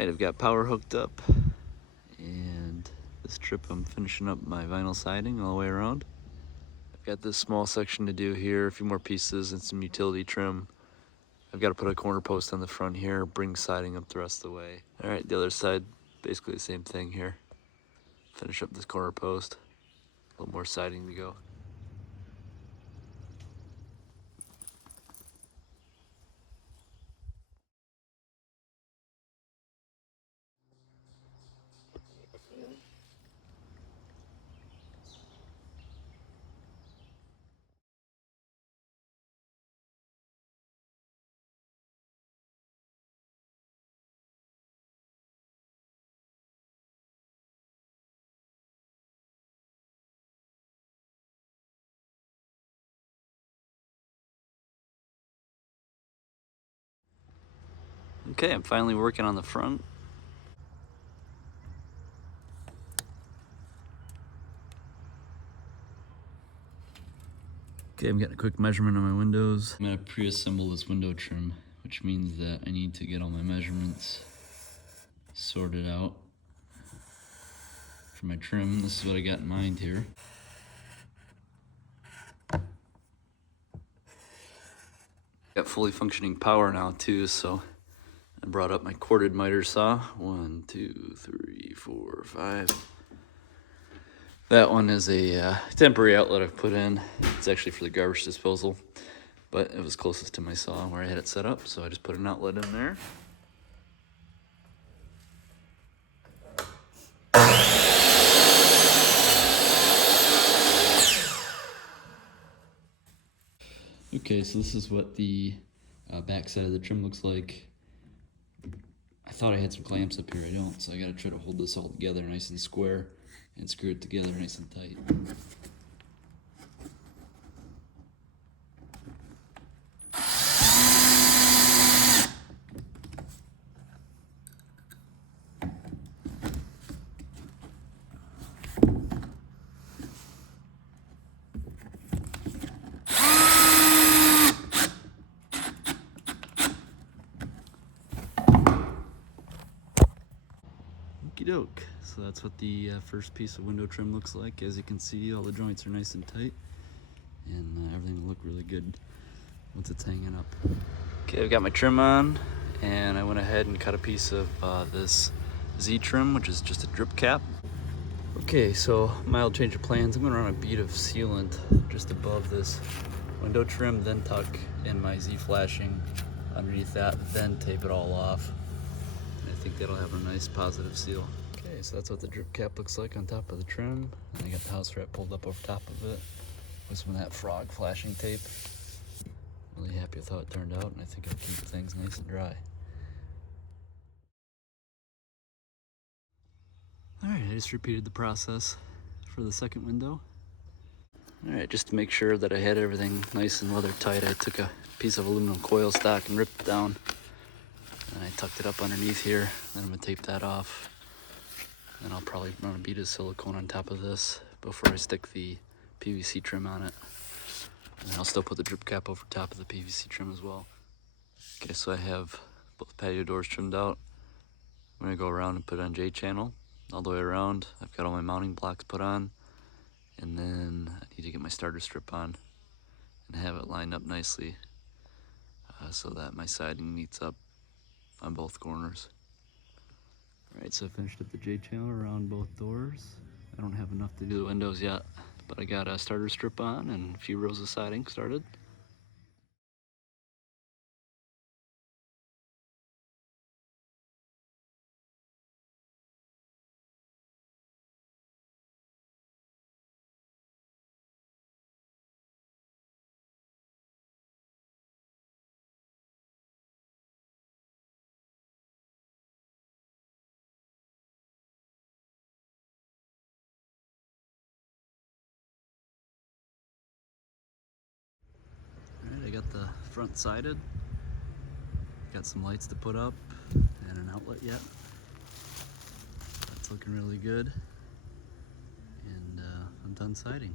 Alright, I've got power hooked up, and this trip I'm finishing up my vinyl siding all the way around. I've got this small section to do here, a few more pieces and some utility trim. I've got to put a corner post on the front here, bring siding up the rest of the way. Alright, the other side, basically the same thing here. Finish up this corner post, a little more siding to go. Okay, I'm finally working on the front. Okay, I'm getting a quick measurement on my windows. I'm gonna pre-assemble this window trim, which means that I need to get all my measurements sorted out for my trim. This is what I got in mind here. Got fully functioning power now too, so I brought up my corded miter saw. 1, 2, 3, 4, 5. That one is a temporary outlet I've put in. It's actually for the garbage disposal, but it was closest to my saw where I had it set up, so I just put an outlet in there. Okay, so this is what the back side of the trim looks like. I thought I had some clamps up here, I don't, so I gotta try to hold this all together nice and square and screw it together nice and tight. Doke. So that's what the first piece of window trim looks like. As you can see, all the joints are nice and tight, and everything will look really good once it's hanging up. Okay, I've got my trim on, and I went ahead and cut a piece of this Z trim, which is just a drip cap. Okay, so mild change of plans. I'm going to run a bead of sealant just above this window trim, then tuck in my Z flashing underneath that, then tape it all off. I think that'll have a nice positive seal. Okay, so that's what the drip cap looks like on top of the trim. And I got the house wrap pulled up over top of it with some of that frog flashing tape. Really happy with how it turned out, and I think it'll keep things nice and dry. Alright, I just repeated the process for the second window. Alright, just to make sure that I had everything nice and weather tight, I took a piece of aluminum coil stock and ripped it down. And I tucked it up underneath here, then I'm gonna tape that off. Then I'll probably run a bead of silicone on top of this before I stick the PVC trim on it. And I'll still put the drip cap over top of the PVC trim as well. Okay, so I have both patio doors trimmed out. I'm gonna go around and put it on J-channel all the way around. I've got all my mounting blocks put on, and then I need to get my starter strip on and have it lined up nicely so that my siding meets up on both corners. Alright, so I finished up the J-channel around both doors. I don't have enough to do the windows yet, but I got a starter strip on and a few rows of siding started. Alright, I got the front sided. Got some lights to put up and an outlet yet. That's looking really good. And I'm done siding.